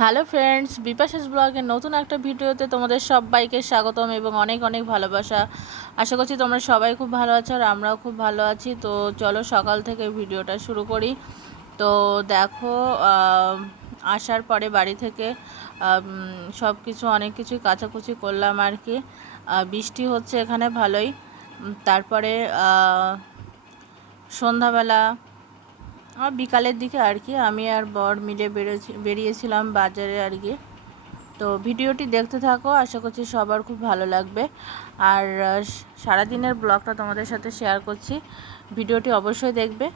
Hello friends, Bipasha's ব্লগের নতুন একটা ভিডিওতে তোমাদের সবাইকে স্বাগতম এবং অনেক অনেক ভালোবাসা। আশা করছি তোমরা সবাই খুব ভালো আছো আর আমরাও খুব ভালো আছি। তো চলো সকাল থেকে ভিডিওটা শুরু করি। তো দেখো, আসার পরে বাড়ি থেকে সব কিছু অনেক কিছুই কাচাকুচি করলাম আর কি। বৃষ্টি হচ্ছে এখানে ভালোই। তারপরে সন্ধ্যাবেলা বিকালের দিকে আর কি আমি আর বর মিলে বেরিয়েছিলাম বাজারে আর কি। তো ভিডিওটি দেখতে থাকো, আশা করছি সবার খুব ভালো লাগবে। আর সারাদিনের ব্লগটা তোমাদের সাথে শেয়ার করছি, ভিডিওটি অবশ্যই দেখবে।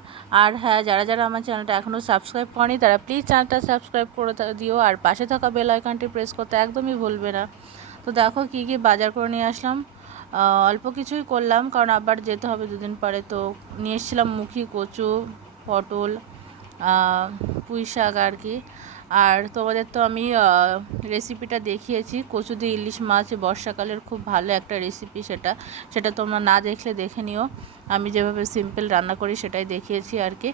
আর হ্যাঁ, যারা যারা আমার চ্যানেলটা এখনও সাবস্ক্রাইব করেনি তারা প্লিজ চ্যানেলটা সাবস্ক্রাইব করে দিও আর পাশে থাকা বেল আইকনটি প্রেস করতে একদমই ভুলবে না। তো দেখো কী কী বাজার করে নিয়ে আসলাম। অল্প কিছুই করলাম কারণ আবার যেতে হবে দুদিন পরে। তো নিয়ে এসেছিলাম মুখি, কচু, পটল, পুঁই শাক আর কি। আর তোমাদের তো আমি রেসিপিটা দেখিয়েছি, কচু দিয়ে ইলিশ মাছ, বর্ষাকালের খুব ভালো একটা রেসিপি। সেটা তোমরা না দেখলে দেখে নিও। আমি যেভাবে সিম্পল রান্না করি সেটাই দেখিয়েছি আর কি।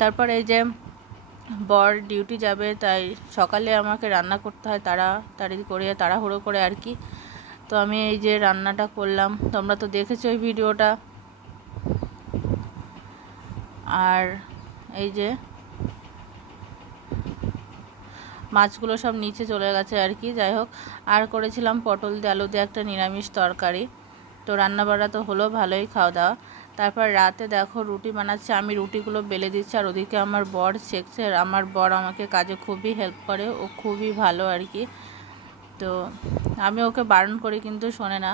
তারপর এই যে বর ডিউটি যাবে, তাই সকালে আমাকে রান্না করতে হয় তাড়াহুড়ো করে আর কি। তো আমি এই যে রান্নাটা করলাম, তোমরা তো দেখেছো ওই ভিডিওটা। আর এই যে মাছগুলো সব নিচে চলে গেছে আর কি। যাই হোক, আর করেছিলাম পটল দিয়ে আলু দিয়ে একটা নিরামিষ তরকারি। তো রান্নাবাড়া তো হলো, ভালোই খাওয়া দাওয়া। তারপর রাতে দেখো রুটি বানাচ্ছে, আমি রুটিগুলো বেলে দিচ্ছি আর ওদিকে আমার বর শেখছে। আর আমার বর আমাকে কাজে খুবই হেল্প করে, ও খুবই ভালো আর কি। তো আমি ওকে বারণ করি কিন্তু শোনে না।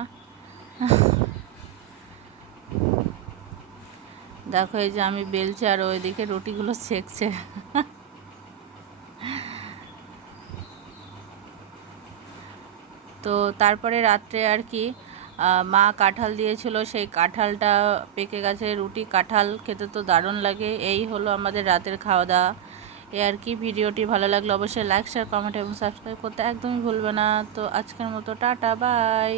দেখো এই যে আমি বেলছি আর ওইদিকে রুটিগুলো শেখছে। তো তারপরে রাত্রে আর কি মা কাঁঠাল দিয়েছিল, সেই কাঁঠালটা পেকে গেছে। রুটি কাঁঠাল খেতে তো দারুণ লাগে। এই হলো আমাদের রাতের খাওয়া দাওয়া। এ আর কি। ভিডিওটি ভালো লাগলে অবশ্যই লাইক, শেয়ার, কমেন্ট এবং সাবস্ক্রাইব করতে একদমই ভুলবে না। তো আজকের মতো টাটা, বাই।